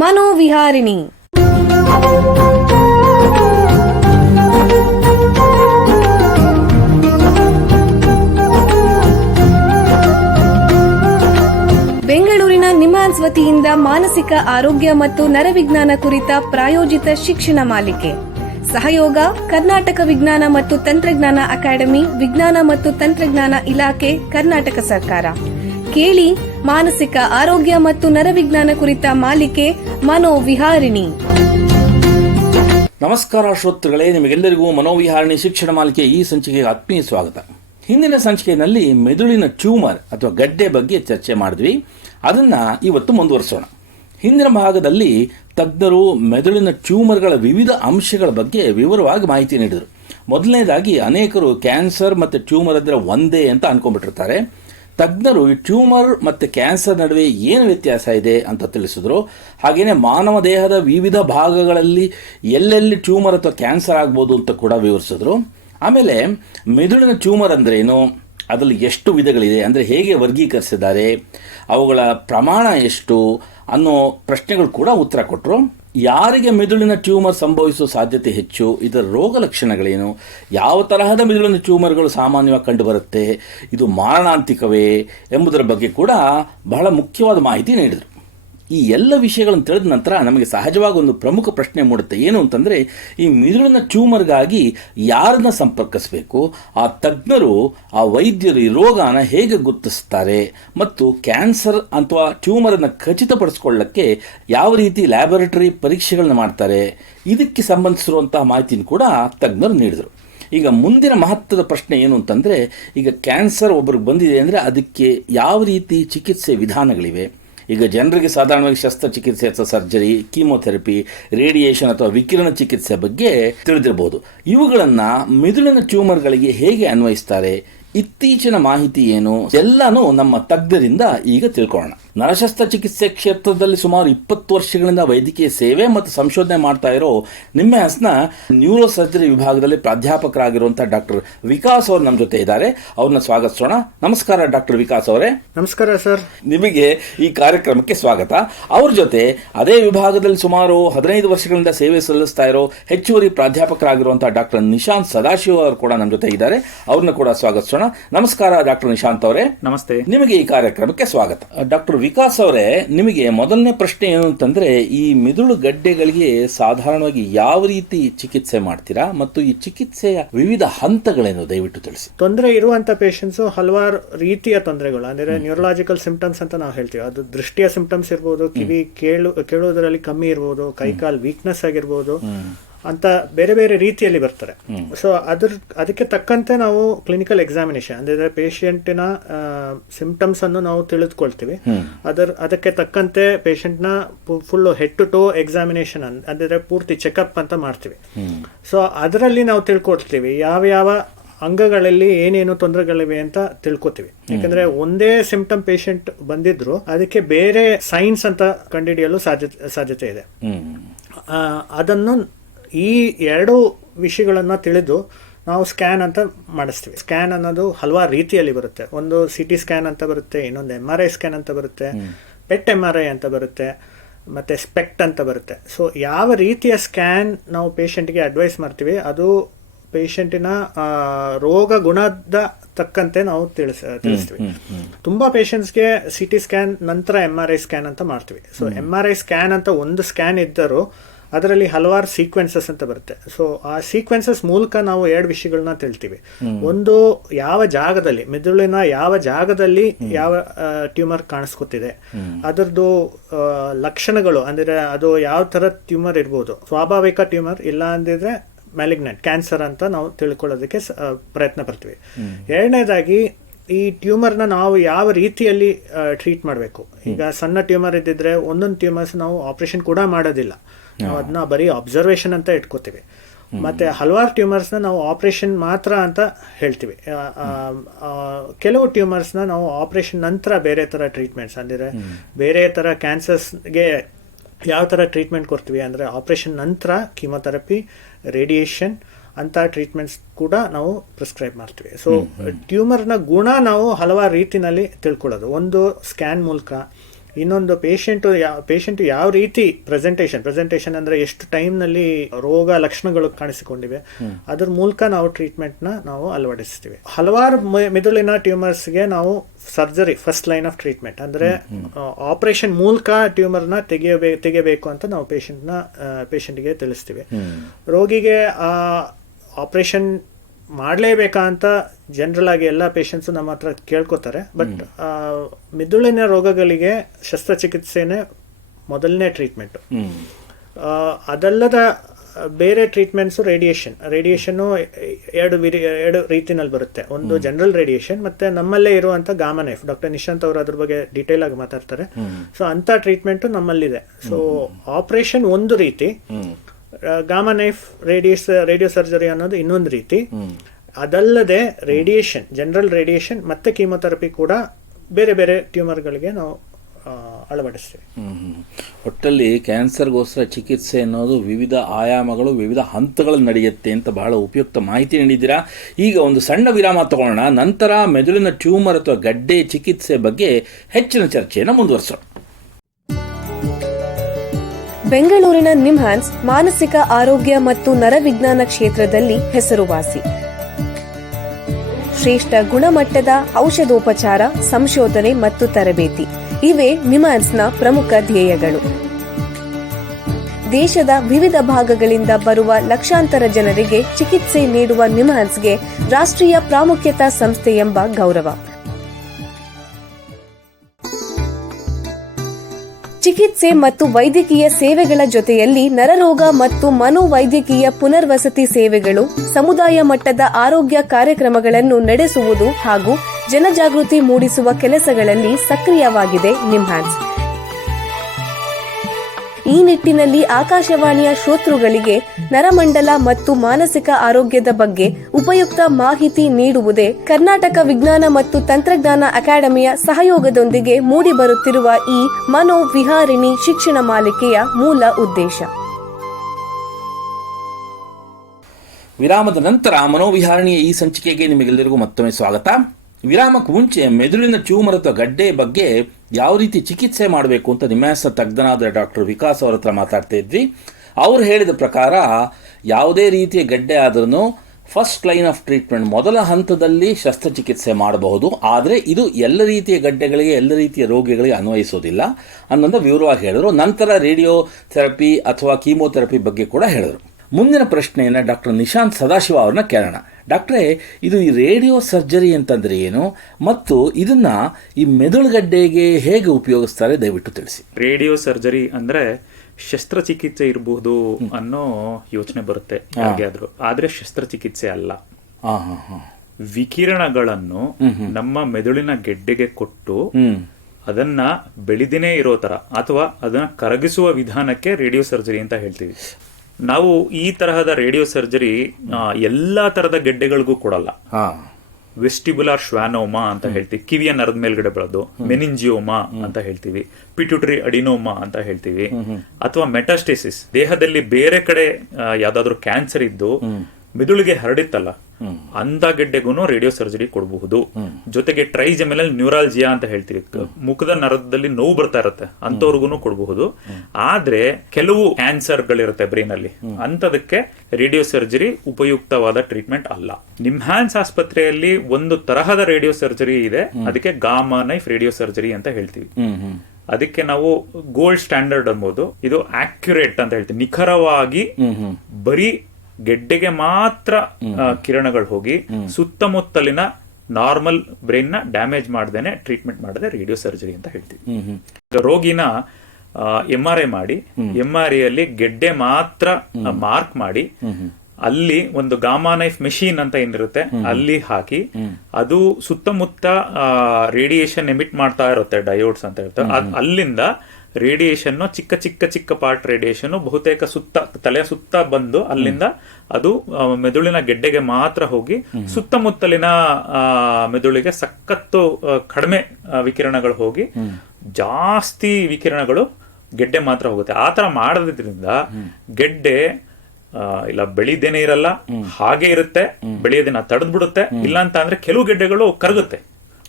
ಮನೋವಿಹಾರಿಣಿ. ಬೆಂಗಳೂರಿನ ನಿಮ್ಹಾನ್ಸ್ ವತಿಯಿಂದ ಮಾನಸಿಕ ಆರೋಗ್ಯ ಮತ್ತು ನರವಿಜ್ಞಾನ ಕುರಿತ ಪ್ರಾಯೋಜಿತ ಶಿಕ್ಷಣ ಮಾಲಿಕೆ. ಸಹಯೋಗ ಕರ್ನಾಟಕ ವಿಜ್ಞಾನ ಮತ್ತು ತಂತ್ರಜ್ಞಾನ ಅಕಾಡೆಮಿ, ವಿಜ್ಞಾನ ಮತ್ತು ತಂತ್ರಜ್ಞಾನ ಇಲಾಖೆ, ಕರ್ನಾಟಕ ಸರ್ಕಾರ. ಕೇಳಿ ಮಾನಸಿಕ ಆರೋಗ್ಯ ಮತ್ತು ನರವಿಜ್ಞಾನ ಕುರಿತ ಮಾಲಿಕೆ ಮನೋವಿಹಾರಿಣಿ. ನಮಸ್ಕಾರ ಶ್ರೋತೃಗಳೇ, ನಿಮಗೆಲ್ಲರಿಗೂ ಮನೋವಿಹಾರಿಣಿ ಶಿಕ್ಷಣ ಮಾಲಿಕೆ ಈ ಸಂಚಿಕೆಗೆ ಆತ್ಮೀಯ ಸ್ವಾಗತ. ಹಿಂದಿನ ಸಂಚಿಕೆಯಲ್ಲಿ ಮೆದುಳಿನ ಟ್ಯೂಮರ್ ಅಥವಾ ಗಡ್ಡೆ ಬಗ್ಗೆ ಚರ್ಚೆ ಮಾಡಿದ್ವಿ. ಅದನ್ನು ಇವತ್ತು ಮುಂದುವರಿಸೋಣ. ಹಿಂದಿನ ಭಾಗದಲ್ಲಿ ತಜ್ಞರು ಮೆದುಳಿನ ಟ್ಯೂಮರ್ಗಳ ವಿವಿಧ ಅಂಶಗಳ ಬಗ್ಗೆ ವಿವರವಾಗಿ ಮಾಹಿತಿ ನೀಡಿದರು. ಮೊದಲನೇದಾಗಿ ಅನೇಕರು ಕ್ಯಾನ್ಸರ್ ಮತ್ತು ಟ್ಯೂಮರ್ ಅಂದರೆ ಒಂದೇ ಅಂತ ಅನ್ಕೊಂಡ್ಬಿಟ್ಟಿರ್ತಾರೆ. ತಜ್ಞರು ಈ ಟ್ಯೂಮರ್ ಮತ್ತು ಕ್ಯಾನ್ಸರ್ ನಡುವೆ ಏನು ವ್ಯತ್ಯಾಸ ಇದೆ ಅಂತ ತಿಳಿಸಿದ್ರು. ಹಾಗೆಯೇ ಮಾನವ ದೇಹದ ವಿವಿಧ ಭಾಗಗಳಲ್ಲಿ ಎಲ್ಲೆಲ್ಲಿ ಟ್ಯೂಮರ್ ಅಥವಾ ಕ್ಯಾನ್ಸರ್ ಆಗ್ಬೋದು ಅಂತ ಕೂಡ ವಿವರಿಸಿದ್ರು. ಆಮೇಲೆ ಮೆದುಳಿನ ಟ್ಯೂಮರ್ ಅಂದ್ರೇನು, ಅದರಲ್ಲಿ ಎಷ್ಟು ವಿಧಗಳಿದೆ, ಅಂದರೆ ಹೇಗೆ ವರ್ಗೀಕರಿಸಿದ್ದಾರೆ, ಅವುಗಳ ಪ್ರಮಾಣ ಎಷ್ಟು ಅನ್ನೋ ಪ್ರಶ್ನೆಗಳು ಕೂಡ ಉತ್ತರ ಕೊಟ್ಟರು. ಯಾರಿಗೆ ಮೆದುಳಿನ ಟ್ಯೂಮರ್ ಸಂಭವಿಸುವ ಸಾಧ್ಯತೆ ಹೆಚ್ಚು, ಇದರ ರೋಗ ಲಕ್ಷಣಗಳೇನು, ಯಾವ ತರಹದ ಮೆದುಳಿನ ಟ್ಯೂಮರ್ಗಳು ಸಾಮಾನ್ಯವಾಗಿ ಕಂಡುಬರುತ್ತೆ, ಇದು ಮಾರಣಾಂತಿಕವೇ ಎಂಬುದರ ಬಗ್ಗೆ ಕೂಡ ಬಹಳ ಮುಖ್ಯವಾದ ಮಾಹಿತಿ ನೀಡಿದರು. ಈ ಎಲ್ಲ ವಿಷಯಗಳನ್ನು ತಿಳಿದ ನಂತರ ನಮಗೆ ಸಹಜವಾಗಿ ಒಂದು ಪ್ರಮುಖ ಪ್ರಶ್ನೆ ಮೂಡುತ್ತೆ. ಏನು ಅಂತಂದರೆ, ಈ ಮೆದುಳಿನ ಟ್ಯೂಮರ್ಗಾಗಿ ಯಾರನ್ನ ಸಂಪರ್ಕಿಸಬೇಕು, ಆ ತಜ್ಞರು, ಆ ವೈದ್ಯರು ಈ ರೋಗನ ಹೇಗೆ ಗುರುತಿಸ್ತಾರೆ, ಮತ್ತು ಕ್ಯಾನ್ಸರ್ ಅಥವಾ ಟ್ಯೂಮರನ್ನು ಖಚಿತಪಡಿಸ್ಕೊಳ್ಳಕ್ಕೆ ಯಾವ ರೀತಿ ಲ್ಯಾಬೊರೇಟರಿ ಪರೀಕ್ಷೆಗಳನ್ನ ಮಾಡ್ತಾರೆ, ಇದಕ್ಕೆ ಸಂಬಂಧಿಸಿರುವಂತಹ ಮಾಹಿತಿಯನ್ನು ಕೂಡ ತಜ್ಞರು ನೀಡಿದರು. ಈಗ ಮುಂದಿನ ಮಹತ್ವದ ಪ್ರಶ್ನೆ ಏನು ಅಂತಂದರೆ, ಈಗ ಕ್ಯಾನ್ಸರ್ ಒಬ್ಬರಿಗೆ ಬಂದಿದೆ ಅಂದರೆ ಅದಕ್ಕೆ ಯಾವ ರೀತಿ ಚಿಕಿತ್ಸೆ ವಿಧಾನಗಳಿವೆ. ಈಗ ಜನರಿಗೆ ಸಾಧಾರಣವಾಗಿ ಶಸ್ತ್ರಚಿಕಿತ್ಸೆ ಅಥವಾ ಸರ್ಜರಿ, ಕೀಮೊಥೆರಪಿ, ರೇಡಿಯೇಷನ್ ಅಥವಾ ವಿಕಿರಣ ಚಿಕಿತ್ಸೆ ಬಗ್ಗೆ ತಿಳಿದಿರಬಹುದು. ಇವುಗಳನ್ನು ಮೆದುಳಿನ ಟ್ಯೂಮರ್ಗಳಿಗೆ ಹೇಗೆ ಅನ್ವಯಿಸ್ತಾರೆ, ಇತ್ತೀಚಿನ ಮಾಹಿತಿ ಏನು, ಎಲ್ಲನೂ ನಮ್ಮ ತಜ್ಞರಿಂದ ಈಗ ತಿಳ್ಕೊಳ್ಳೋಣ. ನರಶಸ್ತ್ರ ಚಿಕಿತ್ಸೆ ಕ್ಷೇತ್ರದಲ್ಲಿ ಸುಮಾರು 20 ವರ್ಷಗಳಿಂದ ವೈದ್ಯಕೀಯ ಸೇವೆ ಮತ್ತು ಸಂಶೋಧನೆ ಮಾಡ್ತಾ ಇರೋ ನಿಮ್ಹಾನ್ಸ್ನ ನ್ಯೂರೋ ಸರ್ಜರಿ ವಿಭಾಗದಲ್ಲಿ ಪ್ರಾಧ್ಯಾಪಕರಾಗಿರುವಂತಹ ಡಾಕ್ಟರ್ ವಿಕಾಸ್ ಅವರು ನಮ್ಮ ಜೊತೆ ಇದ್ದಾರೆ. ಅವ್ರನ್ನ ಸ್ವಾಗತಿಸೋಣ. ನಮಸ್ಕಾರ ಡಾಕ್ಟರ್ ವಿಕಾಸ್ ಅವರೇ. ನಮಸ್ಕಾರ ಸರ್. ನಿಮಗೆ ಈ ಕಾರ್ಯಕ್ರಮಕ್ಕೆ ಸ್ವಾಗತ. ಅವ್ರ ಜೊತೆ ಅದೇ ವಿಭಾಗದಲ್ಲಿ ಸುಮಾರು 15 ವರ್ಷಗಳಿಂದ ಸೇವೆ ಸಲ್ಲಿಸ್ತಾ ಇರೋ ಹೆಚ್ಚುವರಿ ಪ್ರಾಧ್ಯಾಪಕರಾಗಿರುವಂತಹ ಡಾಕ್ಟರ್ ನಿಶಾಂತ್ ಸದಾಶಿವ ಅವರು ಕೂಡ ನಮ್ಮ ಜೊತೆ ಇದ್ದಾರೆ. ಅವ್ರನ್ನ ಕೂಡ ಸ್ವಾಗತಿಸೋಣ. ನಮಸ್ಕಾರ ಡಾಕ್ಟರ್ ನಿಶಾಂತ್ ಅವರೇ. ನಮಸ್ತೆ. ನಿಮಗೆ ಈ ಕಾರ್ಯಕ್ರಮಕ್ಕೆ ಸ್ವಾಗತ. ಡಾಕ್ಟರ್ ವಿಕಾಸ್ ಅವರೇ, ನಿಮಗೆ ಮೊದಲನೇ ಪ್ರಶ್ನೆ ಏನು ಅಂತಂದ್ರೆ, ಈ ಮೆದುಳು ಗಡ್ಡೆಗಳಿಗೆ ಸಾಧಾರಣವಾಗಿ ಯಾವ ರೀತಿ ಚಿಕಿತ್ಸೆ ಮಾಡ್ತೀರಾ ಮತ್ತು ಈ ಚಿಕಿತ್ಸೆಯ ವಿವಿಧ ಹಂತಗಳೇನು ದಯವಿಟ್ಟು ತಿಳಿಸಿ. ತೊಂದರೆ ಇರುವಂತ ಪೇಷಂಟ್ಸ್ ಹಲವಾರು ರೀತಿಯ ತೊಂದರೆಗಳು, ಅಂದ್ರೆ ನ್ಯೂರಲಾಜಿಕಲ್ ಸಿಂಪ್ಟಮ್ಸ್ ಅಂತ ನಾವು ಹೇಳ್ತೀವಿ. ಅದು ದೃಷ್ಟಿಯ ಸಿಂಪ್ಟಮ್ಸ್ ಇರ್ಬೋದು, ಕಿವಿ ಕೇಳೋದ್ರಲ್ಲಿ ಕಮ್ಮಿ ಇರ್ಬೋದು, ಕೈಕಾಲ್ ವೀಕ್ನೆಸ್ ಆಗಿರ್ಬೋದು ಅಂತ ಬೇರೆ ಬೇರೆ ರೀತಿಯಲ್ಲಿ ಬರ್ತಾರೆ. ಸೊ ಅದಕ್ಕೆ ತಕ್ಕಂತೆ ನಾವು ಕ್ಲಿನಿಕಲ್ ಎಕ್ಸಾಮಿನೇಷನ್ ಅಂದ್ರೆ ಪೇಷಂಟಿನ ಸಿಂಪ್ಟಮ್ಸ್ ಅನ್ನು ನಾವು ತಿಳಿದುಕೊಳ್ತೀವಿ. ಅದಕ್ಕೆ ತಕ್ಕಂತೆ ಪೇಷಂಟ್ನ full head to toe examination ಅಂದ್ರೆ ಪೂರ್ತಿ ಚೆಕಪ್ ಅಂತ ಮಾಡ್ತೀವಿ. ಸೊ ಅದರಲ್ಲಿ ನಾವು ತಿಳ್ಕೊಳ್ತೀವಿ ಯಾವ ಅಂಗಗಳಲ್ಲಿ ಏನೇನು ತೊಂದರೆಗಳಿವೆ ಅಂತ ತಿಳ್ಕೊತೀವಿ. ಯಾಕಂದ್ರೆ ಒಂದೇ ಸಿಂಪ್ಟಮ್ ಪೇಷಂಟ್ ಬಂದಿದ್ರು ಅದಕ್ಕೆ ಬೇರೆ ಸೈನ್ಸ್ ಅಂತ ಕಂಡುಹಿಡಿಯಲು ಸಾಧ್ಯತೆ ಇದೆ. ಅದನ್ನು ಈ ಎರಡು ವಿಷಯಗಳನ್ನ ತಿಳಿದು ನಾವು ಸ್ಕ್ಯಾನ್ ಅಂತ ಮಾಡಿಸ್ತೀವಿ. ಸ್ಕ್ಯಾನ್ ಅನ್ನೋದು ಹಲವಾರು ರೀತಿಯಲ್ಲಿ ಬರುತ್ತೆ. ಒಂದು CT ಸ್ಕ್ಯಾನ್ ಅಂತ ಬರುತ್ತೆ, ಇನ್ನೊಂದು MRI ಸ್ಕ್ಯಾನ್ ಅಂತ ಬರುತ್ತೆ, PET MRI ಅಂತ ಬರುತ್ತೆ, ಮತ್ತೆ ಸ್ಪೆಕ್ಟ್ ಅಂತ ಬರುತ್ತೆ. ಸೊ ಯಾವ ರೀತಿಯ ಸ್ಕ್ಯಾನ್ ನಾವು ಪೇಷಂಟ್ಗೆ ಅಡ್ವೈಸ್ ಮಾಡ್ತೀವಿ ಅದು ಪೇಷಂಟಿನ ರೋಗ ಗುಣದ ತಕ್ಕಂತೆ ನಾವು ತಿಳಿಸ್ತೀವಿ. ತುಂಬಾ ಪೇಷಂಟ್ಸ್ಗೆ CT ಸ್ಕ್ಯಾನ್ ನಂತರ MRI ಸ್ಕ್ಯಾನ್ ಅಂತ ಮಾಡ್ತೀವಿ. ಸೊ MRI ಸ್ಕ್ಯಾನ್ ಅಂತ ಒಂದು ಸ್ಕ್ಯಾನ್ ಇದ್ದರೂ ಅದರಲ್ಲಿ ಹಲವಾರು ಸೀಕ್ವೆನ್ಸಸ್ ಅಂತ ಬರುತ್ತೆ. ಸೊ ಆ ಸೀಕ್ವೆನ್ಸಸ್ ಮೂಲಕ ನಾವು ಎರಡು ವಿಷಯಗಳನ್ನ ತಿಳ್ತೀವಿ. ಒಂದು, ಯಾವ ಜಾಗದಲ್ಲಿ ಮೆದುಳಿನ ಯಾವ ಜಾಗದಲ್ಲಿ ಯಾವ ಟ್ಯೂಮರ್ ಕಾಣಿಸ್ಕೊತಿದೆ, ಅದರದ್ದು ಲಕ್ಷಣಗಳು, ಅಂದ್ರೆ ಅದು ಯಾವ ತರ ಟ್ಯೂಮರ್ ಇರ್ಬೋದು, ಸ್ವಾಭಾವಿಕ ಟ್ಯೂಮರ್ ಇಲ್ಲ ಅಂದಿದ್ರೆ ಮ್ಯಾಲಿಗ್ನೆಂಟ್ ಕ್ಯಾನ್ಸರ್ ಅಂತ ನಾವು ತಿಳ್ಕೊಳ್ಳೋದಕ್ಕೆ ಪ್ರಯತ್ನ ಪಡ್ತೀವಿ. ಎರಡನೇದಾಗಿ, ಈ ಟ್ಯೂಮರ್ನ ನಾವು ಯಾವ ರೀತಿಯಲ್ಲಿ ಟ್ರೀಟ್ ಮಾಡಬೇಕು. ಈಗ ಸಣ್ಣ ಟ್ಯೂಮರ್ ಇದ್ದಿದ್ರೆ ಒಂದೊಂದು ಟ್ಯೂಮರ್ಸ್ ನಾವು ಆಪರೇಷನ್ ಕೂಡ ಮಾಡೋದಿಲ್ಲ, ನಾವು ಅದನ್ನ ಬರೀ ಅಬ್ಸರ್ವೇಷನ್ ಅಂತ ಇಟ್ಕೋತೀವಿ. ಮತ್ತೆ ಹಲವಾರು ಟ್ಯೂಮರ್ಸ್ನ ನಾವು ಆಪರೇಷನ್ ಮಾತ್ರ ಅಂತ ಹೇಳ್ತೀವಿ. ಕೆಲವು ಟ್ಯೂಮರ್ಸ್ನ ನಾವು ಆಪರೇಷನ್ ನಂತರ ಬೇರೆ ಥರ ಟ್ರೀಟ್ಮೆಂಟ್ಸ್, ಅಂದರೆ ಬೇರೆ ಥರ ಕ್ಯಾನ್ಸರ್ಸ್ಗೆ ಯಾವ ಥರ ಟ್ರೀಟ್ಮೆಂಟ್ ಕೊಡ್ತೀವಿ ಅಂದರೆ ಆಪರೇಷನ್ ನಂತರ ಕೀಮೊಥೆರಪಿ, ರೇಡಿಯೇಷನ್ ಅಂತ ಟ್ರೀಟ್ಮೆಂಟ್ಸ್ ಕೂಡ ನಾವು ಪ್ರಿಸ್ಕ್ರೈಬ್ ಮಾಡ್ತೀವಿ. ಸೊ ಟ್ಯೂಮರ್ನ ಗುಣ ನಾವು ಹಲವಾರು ರೀತಿಯಲ್ಲಿ ತಿಳ್ಕೊಳ್ಳೋದು. ಒಂದು ಸ್ಕ್ಯಾನ್ ಮೂಲಕ, ಇನ್ನೊಂದು ಪೇಷಂಟ್ ಯಾವ ರೀತಿ ಪ್ರೆಸೆಂಟೇಷನ್ ಅಂದ್ರೆ ಎಷ್ಟು ಟೈಮ್ನಲ್ಲಿ ರೋಗ ಲಕ್ಷಣಗಳು ಕಾಣಿಸಿಕೊಂಡಿವೆ, ಅದ್ರ ಮೂಲಕ ನಾವು ಟ್ರೀಟ್ಮೆಂಟ್ನ ನಾವು ಅಳವಡಿಸ್ತೀವಿ. ಹಲವಾರು ಮೆದುಳಿನ ಟ್ಯೂಮರ್ಸ್ಗೆ ನಾವು surgery first line of treatment ಅಂದ್ರೆ ಆಪರೇಷನ್ ಮೂಲಕ ಟ್ಯೂಮರ್ನ ತೆಗೆಯಬೇಕು ಅಂತ ನಾವು ಪೇಷಂಟ್ಗೆ ತಿಳಿಸ್ತೀವಿ. ರೋಗಿಗೆ ಆಪರೇಷನ್ ಮಾಡಲೇಬೇಕಾ ಅಂತ ಜನರಲ್ ಆಗಿ ಎಲ್ಲ ಪೇಷಂಟ್ಸು ನಮ್ಮ ಹತ್ರ ಕೇಳ್ಕೊತಾರೆ. ಬಟ್ ಮೆದುಳಿನ ರೋಗಗಳಿಗೆ ಶಸ್ತ್ರಚಿಕಿತ್ಸೆನೇ ಮೊದಲನೇ ಟ್ರೀಟ್ಮೆಂಟು. ಅದಲ್ಲದ ಬೇರೆ ಟ್ರೀಟ್ಮೆಂಟ್ಸು ರೇಡಿಯೇಷನ್ನು ಎರಡು ರೀತಿನಲ್ಲಿ ಬರುತ್ತೆ. ಒಂದು ಜನರಲ್ ರೇಡಿಯೇಷನ್, ಮತ್ತೆ ನಮ್ಮಲ್ಲೇ ಇರುವಂಥ ಗಾಮಾ ನೈಫ್. ಡಾಕ್ಟರ್ ನಿಶಾಂತ್ ಅವರು ಅದ್ರ ಬಗ್ಗೆ ಡೀಟೇಲ್ ಆಗಿ ಮಾತಾಡ್ತಾರೆ. ಸೊ ಅಂಥ ಟ್ರೀಟ್ಮೆಂಟು ನಮ್ಮಲ್ಲಿದೆ. ಸೊ ಆಪರೇಷನ್ ಒಂದು ರೀತಿ, ಗಾಮಾ ನೈಫ್ ರೇಡಿಯೋ ಸರ್ಜರಿ ಅನ್ನೋದು ಇನ್ನೊಂದು ರೀತಿ. ಅದಲ್ಲದೆ ಜನರಲ್ ರೇಡಿಯೇಷನ್ ಮತ್ತೆ ಕೀಮೊಥೆರಪಿ ಕೂಡ ಬೇರೆ ಬೇರೆ ಟ್ಯೂಮರ್ಗಳಿಗೆ ನಾವು ಅಳವಡಿಸ್ತೀವಿ. ಒಟ್ಟಲ್ಲಿ ಕ್ಯಾನ್ಸರ್ಗೋಸ್ಕರ ಚಿಕಿತ್ಸೆ ಅನ್ನೋದು ವಿವಿಧ ಆಯಾಮಗಳು, ವಿವಿಧ ಹಂತಗಳಲ್ಲಿ ನಡೆಯುತ್ತೆ ಅಂತ ಬಹಳ ಉಪಯುಕ್ತ ಮಾಹಿತಿ ನೀಡಿದ್ದೀರಾ. ಈಗ ಒಂದು ಸಣ್ಣ ವಿರಾಮ ತಗೊಳ್ಳೋಣ. ನಂತರ ಮೆದುಳಿನ ಟ್ಯೂಮರ್ ಅಥವಾ ಗಡ್ಡೆ ಚಿಕಿತ್ಸೆ ಬಗ್ಗೆ ಹೆಚ್ಚಿನ ಚರ್ಚೆಯನ್ನು ಮುಂದುವರಿಸೋಣ. ಬೆಂಗಳೂರಿನ ನಿಮ್ಹಾನ್ಸ್ ಮಾನಸಿಕ ಆರೋಗ್ಯ ಮತ್ತು ನರವಿಜ್ಞಾನ ಕ್ಷೇತ್ರದಲ್ಲಿ ಹೆಸರುವಾಸಿ. ಶ್ರೇಷ್ಠ ಗುಣಮಟ್ಟದ ಔಷಧೋಪಚಾರ, ಸಂಶೋಧನೆ ಮತ್ತು ತರಬೇತಿ ಇವೇ ನಿಮ್ಹಾನ್ಸ್ನ ಪ್ರಮುಖ ಧ್ಯೇಯಗಳು. ದೇಶದ ವಿವಿಧ ಭಾಗಗಳಿಂದ ಬರುವ ಲಕ್ಷಾಂತರ ಜನರಿಗೆ ಚಿಕಿತ್ಸೆ ನೀಡುವ ನಿಮ್ಹಾನ್ಸ್ಗೆ ರಾಷ್ಟ್ರೀಯ ಪ್ರಾಮುಖ್ಯತಾ ಸಂಸ್ಥೆ ಎಂಬ ಗೌರವ. ಚಿಕಿತ್ಸೆ ಮತ್ತು ವೈದ್ಯಕೀಯ ಸೇವೆಗಳ ಜೊತೆಯಲ್ಲಿ ನರರೋಗ ಮತ್ತು ಮನೋವೈದ್ಯಕೀಯ ಪುನರ್ವಸತಿ ಸೇವೆಗಳು, ಸಮುದಾಯ ಮಟ್ಟದ ಆರೋಗ್ಯ ಕಾರ್ಯಕ್ರಮಗಳನ್ನು ನಡೆಸುವುದು ಹಾಗೂ ಜನಜಾಗೃತಿ ಮೂಡಿಸುವ ಕೆಲಸಗಳಲ್ಲಿ ಸಕ್ರಿಯವಾಗಿದೆ ನಿಮ್ಹಾನ್ಸ್. ಈ ನಿಟ್ಟಿನಲ್ಲಿ ಆಕಾಶವಾಣಿಯ ಶ್ರೋತೃಗಳಿಗೆ ನರಮಂಡಲ ಮತ್ತು ಮಾನಸಿಕ ಆರೋಗ್ಯದ ಬಗ್ಗೆ ಉಪಯುಕ್ತ ಮಾಹಿತಿ ನೀಡುವುದೇ ಕರ್ನಾಟಕ ವಿಜ್ಞಾನ ಮತ್ತು ತಂತ್ರಜ್ಞಾನ ಅಕಾಡೆಮಿಯ ಸಹಯೋಗದೊಂದಿಗೆ ಮೂಡಿಬರುತ್ತಿರುವ ಈ ಮನೋವಿಹಾರಿಣಿ ಶಿಕ್ಷಣ ಮಾಲಿಕೆಯ ಮೂಲ ಉದ್ದೇಶ. ವಿರಾಮದ ನಂತರ ಮನೋವಿಹಾರಿಣಿಯ ಈ ಸಂಚಿಕೆಗೆ ನಿಮಗೆಲ್ಲರಿಗೂ ಮತ್ತೊಮ್ಮೆ ಸ್ವಾಗತ. ವಿರಾಮಕ್ಕೆ ಮುಂಚೆ ಮೆದುಳಿನ ಟ್ಯೂಮರ್ ಅಥವಾ ಗಡ್ಡೆ ಬಗ್ಗೆ ಯಾವ ರೀತಿ ಚಿಕಿತ್ಸೆ ಮಾಡಬೇಕು ಅಂತ ನಿಮ್ಹಾನ್ಸ್ನ ತಜ್ಞನಾದ ಡಾಕ್ಟರ್ ವಿಕಾಸ್ ಅವರ ಹತ್ರ ಮಾತಾಡ್ತಾ ಇದ್ವಿ. ಅವರು ಹೇಳಿದ ಪ್ರಕಾರ ಯಾವುದೇ ರೀತಿಯ ಗಡ್ಡೆ ಆದ್ರೂ ಫಸ್ಟ್ ಲೈನ್ ಆಫ್ ಟ್ರೀಟ್ಮೆಂಟ್, ಮೊದಲ ಹಂತದಲ್ಲಿ ಶಸ್ತ್ರಚಿಕಿತ್ಸೆ ಮಾಡಬಹುದು. ಆದರೆ ಇದು ಎಲ್ಲ ರೀತಿಯ ಗಡ್ಡೆಗಳಿಗೆ, ಎಲ್ಲ ರೀತಿಯ ರೋಗಿಗಳಿಗೆ ಅನ್ವಯಿಸೋದಿಲ್ಲ ಅನ್ನೋದು ವಿವರವಾಗಿ ಹೇಳಿದ್ರು. ನಂತರ ರೇಡಿಯೋ ಥೆರಪಿ ಅಥವಾ ಕೀಮೋಥೆರಪಿ ಬಗ್ಗೆ ಕೂಡ ಹೇಳಿದ್ರು. ಮುಂದಿನ ಪ್ರಶ್ನೆಯನ್ನು ಡಾಕ್ಟರ್ ನಿಶಾಂತ್ ಸದಾಶಿವ ಅವ್ರನ್ನ ಕೇಳೋಣ. ಡಾಕ್ಟ್ರೇ, ಇದು ಈ ರೇಡಿಯೋ ಸರ್ಜರಿ ಅಂತಂದ್ರೆ ಏನು ಮತ್ತು ಇದನ್ನ ಈ ಮೆದುಳುಗಡ್ಡೆಗೆ ಹೇಗೆ ಉಪಯೋಗಿಸ್ತಾರೆ, ದಯವಿಟ್ಟು ತಿಳಿಸಿ. ರೇಡಿಯೋ ಸರ್ಜರಿ ಅಂದ್ರೆ ಶಸ್ತ್ರಚಿಕಿತ್ಸೆ ಇರಬಹುದು ಅನ್ನೋ ಯೋಚನೆ ಬರುತ್ತೆ ಯಾರಿಗಾದ್ರೂ. ಆದ್ರೆ ಶಸ್ತ್ರಚಿಕಿತ್ಸೆ ಅಲ್ಲ. ವಿಕಿರಣಗಳನ್ನು ನಮ್ಮ ಮೆದುಳಿನ ಗೆಡ್ಡೆಗೆ ಕೊಟ್ಟು ಅದನ್ನ ಬೆಳೆದಿನೇ ಇರೋ ತರ ಅಥವಾ ಅದನ್ನ ಕರಗಿಸುವ ವಿಧಾನಕ್ಕೆ ರೇಡಿಯೋ ಸರ್ಜರಿ ಅಂತ ಹೇಳ್ತೀವಿ. ನಾವು ಈ ತರಹದ ರೇಡಿಯೋ ಸರ್ಜರಿ ಎಲ್ಲಾ ತರದ ಗೆಡ್ಡೆಗಳಿಗೂ ಕೊಡಲ್ಲ. ವೆಸ್ಟಿಬುಲಾರ್ ಶ್ವಾನೋಮಾ ಅಂತ ಹೇಳ್ತೀವಿ, ಕಿವಿಯ ನರದ ಮೇಲ್ಗಡೆ ಬೆಳೆದು, ಮೆನಿಂಜಿಯೋಮಾ ಅಂತ ಹೇಳ್ತೀವಿ, ಪಿಟ್ಯೂಟರಿ ಅಡಿನೋಮಾ ಅಂತ ಹೇಳ್ತೀವಿ, ಅಥವಾ ಮೆಟಾಸ್ಟೇಸಿಸ್, ದೇಹದಲ್ಲಿ ಬೇರೆ ಕಡೆ ಯಾವ್ದಾದ್ರು ಕ್ಯಾನ್ಸರ್ ಇದ್ದು ಮೆದುಳಿಗೆ ಹರಡಿತ್ತಲ್ಲ ಅಂತ ಗೆಡ್ಡೆಗೂ ರೇಡಿಯೋ ಸರ್ಜರಿ ಕೊಡಬಹುದು. ಜೊತೆಗೆ ಟ್ರೈಜೆಮಿನಲ್ ನ್ಯೂರಾಲ್ಜಿಯಾ ಅಂತ ಹೇಳ್ತೀವಿ, ಮುಖದ ನರದಲ್ಲಿ ನೋವು ಬರ್ತಾ ಇರುತ್ತೆ, ಅಂತವ್ರಿಗೂ ಕೊಡಬಹುದು. ಆದ್ರೆ ಕೆಲವು ಕ್ಯಾನ್ಸರ್ ಗಳಿರುತ್ತೆ ಬ್ರೈನ್ ಅಲ್ಲಿ, ಅಂತದಕ್ಕೆ ರೇಡಿಯೋ ಸರ್ಜರಿ ಉಪಯುಕ್ತವಾದ ಟ್ರೀಟ್ಮೆಂಟ್ ಅಲ್ಲ. ನಿಮ್ಹಾನ್ಸ್ ಆಸ್ಪತ್ರೆಯಲ್ಲಿ ಒಂದು ತರಹದ ರೇಡಿಯೋ ಸರ್ಜರಿ ಇದೆ, ಅದಕ್ಕೆ ಗಾಮಾ ನೈಫ್ ರೇಡಿಯೋ ಸರ್ಜರಿ ಅಂತ ಹೇಳ್ತೀವಿ. ಅದಕ್ಕೆ ನಾವು ಗೋಲ್ಡ್ ಸ್ಟ್ಯಾಂಡರ್ಡ್ ಅನ್ಬೋದು. ಇದು ಆಕ್ಯುರೇಟ್ ಅಂತ ಹೇಳ್ತೀವಿ, ನಿಖರವಾಗಿ ಬರೀ ಗೆಡ್ಡೆಗೆ ಮಾತ್ರ ಕಿರಣಗಳು ಹೋಗಿ ಸುತ್ತಮುತ್ತಲಿನ ನಾರ್ಮಲ್ ಬ್ರೈನ್ ನ ಡ್ಯಾಮೇಜ್ ಮಾಡದೇನೆ ಟ್ರೀಟ್ಮೆಂಟ್ ಮಾಡದೆ ರೇಡಿಯೋ ಸರ್ಜರಿ ಅಂತ ಹೇಳ್ತೀವಿ. ರೋಗಿನ MRI ಮಾಡಿ, MRI ಅಲ್ಲಿ ಗೆಡ್ಡೆ ಮಾತ್ರ ಮಾರ್ಕ್ ಮಾಡಿ, ಅಲ್ಲಿ ಒಂದು ಗಾಮಾ ನೈಫ್ ಮೆಷಿನ್ ಅಂತ ಏನಿರುತ್ತೆ ಅಲ್ಲಿ ಹಾಕಿ, ಅದು ಸುತ್ತಮುತ್ತ ರೇಡಿಯೇಷನ್ ಎಮಿಟ್ ಮಾಡ್ತಾ ಇರುತ್ತೆ, ಡಯೋಡ್ಸ್ ಅಂತ ಇರುತ್ತೆ. ಅಲ್ಲಿಂದ ರೇಡಿಯೇಷನ್ ಚಿಕ್ಕ ಚಿಕ್ಕ ಚಿಕ್ಕ ಪಾರ್ಟ್ ರೇಡಿಯೇಷನ್ ಬಹುತೇಕ ತಲೆಯ ಸುತ್ತ ಬಂದು ಅಲ್ಲಿಂದ ಅದು ಮೆದುಳಿನ ಗೆಡ್ಡೆಗೆ ಮಾತ್ರ ಹೋಗಿ ಸುತ್ತಮುತ್ತಲಿನ ಮೆದುಳಿಗೆ ಸಖತ್ತು ಕಡಿಮೆ ವಿಕಿರಣಗಳು ಹೋಗಿ ಜಾಸ್ತಿ ವಿಕಿರಣಗಳು ಗೆಡ್ಡೆ ಮಾತ್ರ ಹೋಗುತ್ತೆ. ಆತರ ಮಾಡೋದ್ರಿಂದ ಗೆಡ್ಡೆ ಇಲ್ಲ ಬೆಳೆದೇನೆ ಇರಲ್ಲ, ಹಾಗೆ ಇರುತ್ತೆ, ಬೆಳೆಯೋದನ್ನ ತಡೆದ್ಬಿಡುತ್ತೆ. ಇಲ್ಲ ಅಂತ ಅಂದ್ರೆ ಕೆಲವು ಗೆಡ್ಡೆಗಳು ಕರಗುತ್ತೆ,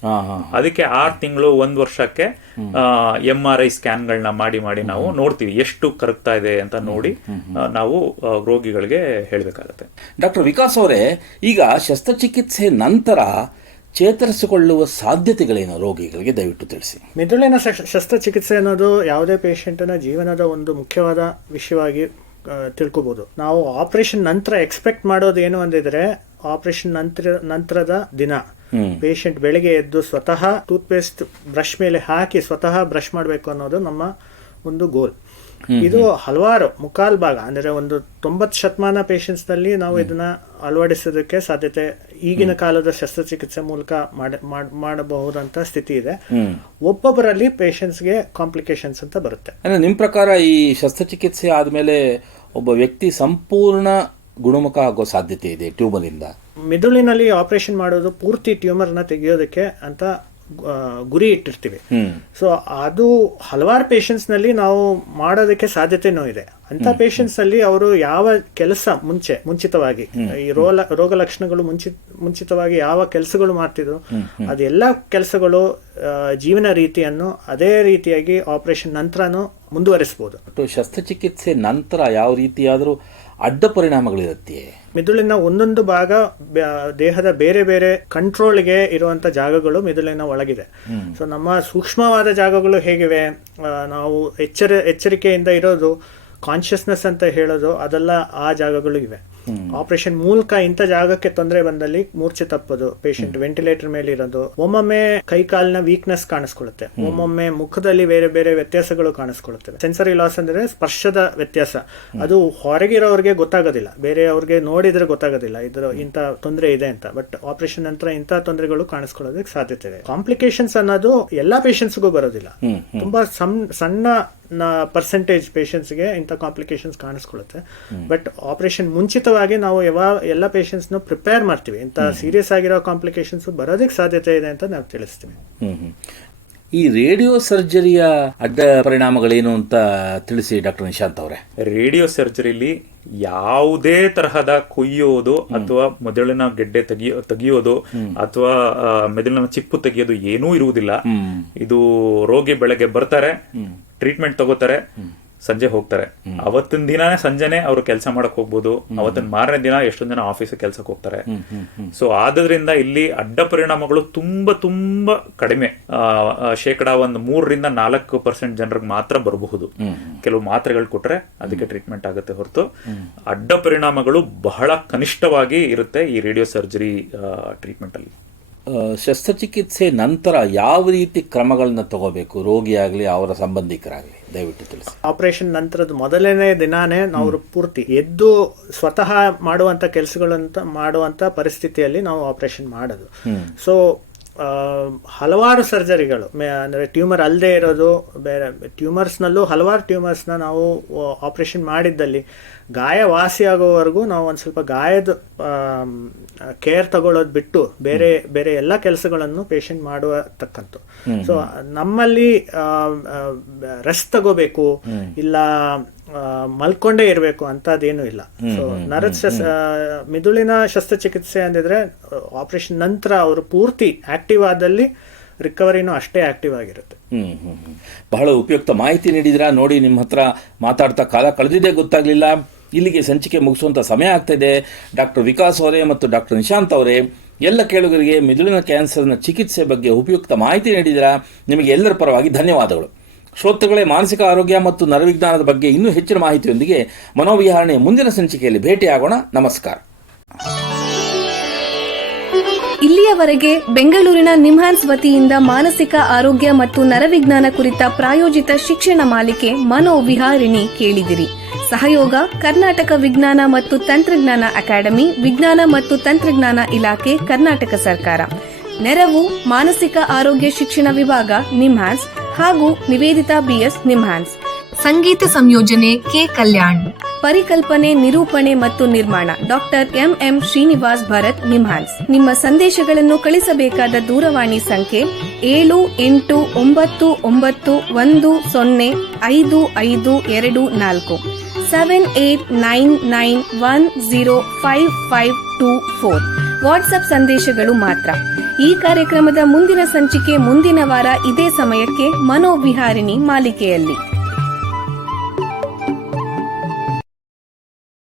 ಅದಕ್ಕೆ 6 ತಿಂಗಳು 1 ವರ್ಷಕ್ಕೆ MRI ಸ್ಕ್ಯಾನ್ಗಳನ್ನ ಮಾಡಿ ನಾವು ನೋಡ್ತೀವಿ ಎಷ್ಟು ಕರಗ್ತಾ ಇದೆ ಅಂತ ನೋಡಿ ನಾವು ರೋಗಿಗಳಿಗೆ ಹೇಳಬೇಕಾಗತ್ತೆ. ಡಾಕ್ಟರ್ ವಿಕಾಸ್ ಅವರೇ, ಈಗ ಶಸ್ತ್ರಚಿಕಿತ್ಸೆ ನಂತರ ಚೇತರಿಸಿಕೊಳ್ಳುವ ಸಾಧ್ಯತೆಗಳೇನು ರೋಗಿಗಳಿಗೆ ದಯವಿಟ್ಟು ತಿಳಿಸಿ. ಮೆದುಳಿನ ಶಸ್ತ್ರಚಿಕಿತ್ಸೆ ಅನ್ನೋದು ಯಾವುದೇ ಪೇಷಂಟ್ನ ಜೀವನದ ಒಂದು ಮುಖ್ಯವಾದ ವಿಷಯವಾಗಿ ತಿಳ್ಕೊಬಹುದು. ನಾವು ಆಪರೇಷನ್ ನಂತರ ಎಕ್ಸ್ಪೆಕ್ಟ್ ಮಾಡೋದು ಏನು ಅಂದಿದ್ರೆ, ಆಪರೇಷನ್ ನಂತರದ ದಿನ ಪೇಷಂಟ್ ಬೆಳಿಗ್ಗೆ ಎದ್ದು ಸ್ವತಃ ಟೂತ್ ಪೇಸ್ಟ್ ಬ್ರಷ್ ಮೇಲೆ ಹಾಕಿ ಸ್ವತಃ ಬ್ರಷ್ ಮಾಡಬೇಕು ಅನ್ನೋದು ನಮ್ಮ ಒಂದು ಗೋಲ್. ಇದು ಹಲವಾರು ಮುಕ್ಕಾಲ್ ಭಾಗ ಅಂದರೆ ಒಂದು 90% ಪೇಷಂಟ್ಸ್ ನಲ್ಲಿ ನಾವು ಇದನ್ನ ಅಳವಡಿಸೋದಕ್ಕೆ ಸಾಧ್ಯತೆ ಈಗಿನ ಕಾಲದ ಶಸ್ತ್ರಚಿಕಿತ್ಸೆ ಮೂಲಕ ಮಾಡಬಹುದಂತ ಸ್ಥಿತಿ ಇದೆ. ಒಬ್ಬೊಬ್ಬರಲ್ಲಿ ಪೇಷಂಟ್ಸ್ಗೆ ಕಾಂಪ್ಲಿಕೇಶನ್ಸ್ ಅಂತ ಬರುತ್ತೆ. ನಿಮ್ಮ ಪ್ರಕಾರ ಈ ಶಸ್ತ್ರಚಿಕಿತ್ಸೆ ಆದ್ಮೇಲೆ ಒಬ್ಬ ವ್ಯಕ್ತಿ ಸಂಪೂರ್ಣ ಗುಣಮುಖ ಆಗೋ ಸಾಧ್ಯತೆ ಇದೆ ಟ್ಯೂಮರ್ ಇಂದ? ಮೆದುಳಿನಲ್ಲಿ ಆಪರೇಷನ್ ಮಾಡೋದು ಪೂರ್ತಿ ಟ್ಯೂಮರ್ನ ತೆಗೆಯೋದಕ್ಕೆ ಅಂತ ಗುರಿ ಇಟ್ಟಿರ್ತೀವಿ. ಸೊ ಅದು ಹಲವಾರು ಪೇಷಂಟ್ಸ್ ನಲ್ಲಿ ನಾವು ಮಾಡೋದಕ್ಕೆ ಸಾಧ್ಯತೆನೂ ಇದೆ. ಅಂತ ಪೇಷಂಟ್ಸ್ ಅಲ್ಲಿ ಅವರು ಯಾವ ಕೆಲಸ ಮುಂಚಿತವಾಗಿ ಈ ರೋಗ ಲಕ್ಷಣಗಳು ಮುಂಚಿತವಾಗಿ ಯಾವ ಕೆಲಸಗಳು ಮಾಡ್ತಿದ್ರು ಅದೆಲ್ಲ ಕೆಲಸಗಳು ಜೀವನ ರೀತಿಯನ್ನು ಅದೇ ರೀತಿಯಾಗಿ ಆಪರೇಷನ್ ನಂತರನೂ ಮುಂದುವರಿಸಬಹುದು. ಶಸ್ತ್ರಚಿಕಿತ್ಸೆ ನಂತರ ಯಾವ ರೀತಿಯಾದರೂ ಅಡ್ಡ ಪರಿಣಾಮಗಳಿರುತ್ತೆ? ಮೆದುಳಿನ ಒಂದೊಂದು ಭಾಗ ದೇಹದ ಬೇರೆ ಬೇರೆ ಕಂಟ್ರೋಲ್ಗೆ ಇರುವಂತ ಜಾಗಗಳು ಮೆದುಳಿನ ಒಳಗಿದೆ. ಸೊ ನಮ್ಮ ಸೂಕ್ಷ್ಮವಾದ ಜಾಗಗಳು ಹೇಗಿವೆ, ನಾವು ಎಚ್ಚರಿಕೆಯಿಂದ ಇರೋದು, ಕಾನ್ಷಿಯಸ್ನೆಸ್ ಅಂತ ಹೇಳೋದು, ಅದೆಲ್ಲ ಆ ಜಾಗಗಳು ಇವೆ. ಆಪರೇಷನ್ ಮೂಲಕ ಇಂಥ ಜಾಗಕ್ಕೆ ತೊಂದರೆ ಬಂದಲ್ಲಿ ಮೂರ್ಛೆ ತಪ್ಪೋದು, ಪೇಷಂಟ್ ವೆಂಟಿಲೇಟರ್ ಮೇಲೆ ಇರೋದು, ಒಮ್ಮೊಮ್ಮೆ ಕೈಕಾಲಿನ ವೀಕ್ನೆಸ್ ಕಾಣಿಸ್ಕೊಳ್ಳುತ್ತೆ, ಒಮ್ಮೊಮ್ಮೆ ಮುಖದಲ್ಲಿ ಬೇರೆ ಬೇರೆ ವ್ಯತ್ಯಾಸಗಳು ಕಾಣಿಸ್ಕೊಳ್ಳುತ್ತವೆ. ಸೆನ್ಸರಿ ಲಾಸ್ ಅಂದ್ರೆ ಸ್ಪರ್ಶದ ವ್ಯತ್ಯಾಸ. ಅದು ಹೊರಗಿರೋರಿಗೆ ಗೊತ್ತಾಗೋದಿಲ್ಲ, ಬೇರೆಯವ್ರಿಗೆ ನೋಡಿದ್ರೆ ಗೊತ್ತಾಗೋದಿಲ್ಲ ಇಂಥ ತೊಂದರೆ ಇದೆ ಅಂತ. ಬಟ್ ಆಪರೇಷನ್ ನಂತರ ಇಂಥ ತೊಂದರೆಗಳು ಕಾಣಿಸ್ಕೊಳ್ಳೋದಕ್ಕೆ ಸಾಧ್ಯತೆ ಇದೆ. ಕಾಂಪ್ಲಿಕೇಶನ್ಸ್ ಅನ್ನೋದು ಎಲ್ಲಾ ಪೇಷಂಟ್ಸ್ಗೂ ಬರೋದಿಲ್ಲ. ತುಂಬಾ ಸಣ್ಣ ಪರ್ಸೆಂಟೇಜ್ ಪೇಷಂಟ್ಸ್ಗೆ ಇಂಥ ಕಾಂಪ್ಲಿಕೇಶನ್ಸ್ ಕಾಣಿಸ್ಕೊಳ್ಳುತ್ತೆ. ಬಟ್ ಆಪರೇಷನ್ ಮುಂಚಿತವಾಗಿ ನಾವು ಎಲ್ಲ ಪೇಷಂಟ್ಸ್ ಪ್ರಿಪೇರ್ ಮಾಡ್ತೀವಿ, ಇಂಥ ಸೀರಿಯಸ್ ಆಗಿರೋ ಕಾಂಪ್ಲಿಕೇಶನ್ಸ್ ಬರೋದಕ್ಕೆ ಸಾಧ್ಯತೆ ಇದೆ ಅಂತ ನಾವು ತಿಳಿಸ್ತೀವಿ. ಈ ರೇಡಿಯೋ ಸರ್ಜರಿಯ ಅಡ್ಡ ಪರಿಣಾಮಗಳೇನು ಅಂತ ತಿಳಿಸಿ ಡಾಕ್ಟರ್ ನಿಶಾಂತ್ ಅವರೇ. ರೇಡಿಯೋ ಸರ್ಜರಿಲಿ ಯಾವುದೇ ತರಹದ ಕುಯ್ಯೋದು ಅಥವಾ ಮೆದುಳಿನ ಗೆಡ್ಡೆ ತೆಗಿಯೋದು ಅಥವಾ ಮೆದುಳಿನ ಚಿಪ್ಪು ತೆಗಿಯೋದು ಏನೂ ಇರುವುದಿಲ್ಲ. ಇದು ರೋಗಿ ಬೆಳಗ್ಗೆ ಬರ್ತಾರೆ, ಟ್ರೀಟ್ಮೆಂಟ್ ತಗೋತಾರೆ, ಸಂಜೆ ಹೋಗ್ತಾರೆ. ಅವತ್ತಿನ ದಿನಾನೇ ಸಂಜೆನೆ ಅವರು ಕೆಲಸ ಮಾಡಕ್ ಹೋಗ್ಬೋದು. ಅವತ್ತಿನ ಮಾರನೇ ದಿನ ಎಷ್ಟೊಂದ್ ಜನ ಆಫೀಸ್ ಕೆಲ್ಸಕ್ಕೆ ಹೋಗ್ತಾರೆ. ಸೊ ಆದ್ರಿಂದ ಇಲ್ಲಿ ಅಡ್ಡ ಪರಿಣಾಮಗಳು ತುಂಬಾ ತುಂಬಾ ಕಡಿಮೆ, 3-4% ಜನರಿಗೆ ಮಾತ್ರ ಬರಬಹುದು. ಕೆಲವು ಮಾತ್ರೆಗಳು ಕೊಟ್ರೆ ಅದಕ್ಕೆ ಟ್ರೀಟ್ಮೆಂಟ್ ಆಗುತ್ತೆ ಹೊರತು ಅಡ್ಡ ಪರಿಣಾಮಗಳು ಬಹಳ ಕನಿಷ್ಠವಾಗಿ ಇರುತ್ತೆ ಈ ರೇಡಿಯೋ ಸರ್ಜರಿ ಟ್ರೀಟ್ಮೆಂಟ್ ಅಲ್ಲಿ. ಶಸ್ತ್ರಚಿಕಿತ್ಸೆ ನಂತರ ಯಾವ ರೀತಿ ಕ್ರಮಗಳನ್ನ ತಗೋಬೇಕು, ರೋಗಿಯಾಗಲಿ ಅವರ ಸಂಬಂಧಿಕರಾಗಲಿ, ದಯವಿಟ್ಟು ತಿಳಿಸಿ. ಆಪರೇಷನ್ ನಂತರದ ಮೊದಲನೇ ದಿನಾನೇ ನಾವು ಪೂರ್ತಿ ಎದ್ದು ಸ್ವತಃ ಮಾಡುವಂತ ಕೆಲಸಗಳಂತ ಮಾಡುವಂತ ಪರಿಸ್ಥಿತಿಯಲ್ಲಿ ನಾವು ಆಪರೇಷನ್ ಮಾಡೋದು. ಸೊ ಹಲವಾರು ಸರ್ಜರಿಗಳು ಅಂದರೆ ಟ್ಯೂಮರ್ ಅಲ್ಲದೆ ಇರೋದು, ಬೇರೆ ಟ್ಯೂಮರ್ಸ್ನಲ್ಲೂ ಹಲವಾರು ಟ್ಯೂಮರ್ಸ್ನ ನಾವು ಆಪರೇಷನ್ ಮಾಡಿದ್ದಲ್ಲಿ ಗಾಯ ವಾಸಿಯಾಗೋವರೆಗೂ ನಾವು ಒಂದು ಸ್ವಲ್ಪ ಗಾಯದ ಕೇರ್ ತಗೊಳ್ಳೋದು ಬಿಟ್ಟು ಬೇರೆ ಬೇರೆ ಎಲ್ಲ ಕೆಲಸಗಳನ್ನು ಪೇಷಂಟ್ ಮಾಡುವ ತಕ್ಕಂತು. ಸೊ ನಮ್ಮಲ್ಲಿ ರೆಸ್ಟ್ ತಗೋಬೇಕು ಇಲ್ಲ ಮಲ್ಕೊಂಡೇ ಇರಬೇಕು ಅಂತದೇನು ಇಲ್ಲ. ಸೊ ಮಿದುಳಿನ ಶಸ್ತ್ರಚಿಕಿತ್ಸೆ ಅಂದಿದ್ರೆ ಆಪರೇಷನ್ ನಂತರ ಅವರು ಪೂರ್ತಿ ಆಕ್ಟಿವ್ ಆದಲ್ಲಿ ರಿಕವರಿನೂ ಅಷ್ಟೇ ಆಕ್ಟಿವ್ ಆಗಿರುತ್ತೆ. ಬಹಳ ಉಪಯುಕ್ತ ಮಾಹಿತಿ ನೀಡಿದ್ರ. ನೋಡಿ, ನಿಮ್ಮ ಹತ್ರ ಮಾತಾಡ್ತಾ ಕಾಲ ಕಳೆದಿದೆ ಗೊತ್ತಾಗ್ಲಿಲ್ಲ. ಇಲ್ಲಿಗೆ ಸಂಚಿಕೆ ಮುಗಿಸುವಂತ ಸಮಯ ಆಗ್ತಿದೆ. ಡಾಕ್ಟರ್ ವಿಕಾಸ್ ಅವರೇ ಮತ್ತು ಡಾಕ್ಟರ್ ನಿಶಾಂತ್ ಅವರೇ, ಎಲ್ಲ ಕೇಳುಗರಿಗೆ ಮಿದುಳಿನ ಕ್ಯಾನ್ಸರ್ನ ಚಿಕಿತ್ಸೆ ಬಗ್ಗೆ ಉಪಯುಕ್ತ ಮಾಹಿತಿ ನೀಡಿದ್ರ. ನಿಮಗೆ ಎಲ್ಲರ ಪರವಾಗಿ ಧನ್ಯವಾದಗಳು. ಶ್ರೋತೃಗಳೇ, ಮಾನಸಿಕ ಆರೋಗ್ಯ ಮತ್ತು ನರವಿಜ್ಞಾನದ ಬಗ್ಗೆ ಇನ್ನೂ ಹೆಚ್ಚಿನ ಮಾಹಿತಿಯೊಂದಿಗೆ ಮನೋವಿಹಾರಣೆಯ ಮುಂದಿನ ಸಂಚಿಕೆಯಲ್ಲಿ ಭೇಟಿಯಾಗೋಣ. ನಮಸ್ಕಾರ. ಇಲ್ಲಿಯವರೆಗೆ ಬೆಂಗಳೂರಿನ ನಿಮ್ಹಾನ್ಸ್ ವತಿಯಿಂದ ಮಾನಸಿಕ ಆರೋಗ್ಯ ಮತ್ತು ನರವಿಜ್ಞಾನ ಕುರಿತ ಪ್ರಾಯೋಜಿತ ಶಿಕ್ಷಣ ಮಾಲಿಕೆ ಮನೋವಿಹಾರಿಣಿ ಕೇಳಿದಿರಿ. ಸಹಯೋಗ ಕರ್ನಾಟಕ ವಿಜ್ಞಾನ ಮತ್ತು ತಂತ್ರಜ್ಞಾನ ಅಕಾಡೆಮಿ, ವಿಜ್ಞಾನ ಮತ್ತು ತಂತ್ರಜ್ಞಾನ ಇಲಾಖೆ, ಕರ್ನಾಟಕ ಸರ್ಕಾರ. ನೆರವು ಮಾನಸಿಕ ಆರೋಗ್ಯ ಶಿಕ್ಷಣ ವಿಭಾಗ, ನಿಮ್ಹಾನ್ಸ್ ಹಾಗೂ ನಿವೇದಿತಾ BS, ನಿಮ್ಹಾನ್ಸ್. ಸಂಗೀತ ಸಂಯೋಜನೆ ಕೆ ಕಲ್ಯಾಣ್. ಪರಿಕಲ್ಪನೆ, ನಿರೂಪಣೆ ಮತ್ತು ನಿರ್ಮಾಣ ಡಾಕ್ಟರ್ MM ಶ್ರೀನಿವಾಸ್ ಭರತ್, ನಿಮ್ಹಾನ್ಸ್. ನಿಮ್ಮ ಸಂದೇಶಗಳನ್ನು ಕಳಿಸಬೇಕಾದ ದೂರವಾಣಿ ಸಂಖ್ಯೆ 7891105524 7899105524. ವಾಟ್ಸ್ಆಪ್ ಸಂದೇಶಗಳು ಮಾತ್ರ. ಈ ಕಾರ್ಯಕ್ರಮದ ಮುಂದಿನ ಸಂಚಿಕೆ ಮುಂದಿನ ವಾರ ಇದೇ ಸಮಯಕ್ಕೆ ಮನೋವಿಹಾರಿಣಿ ಮಾಲಿಕೆಯಲ್ಲಿ.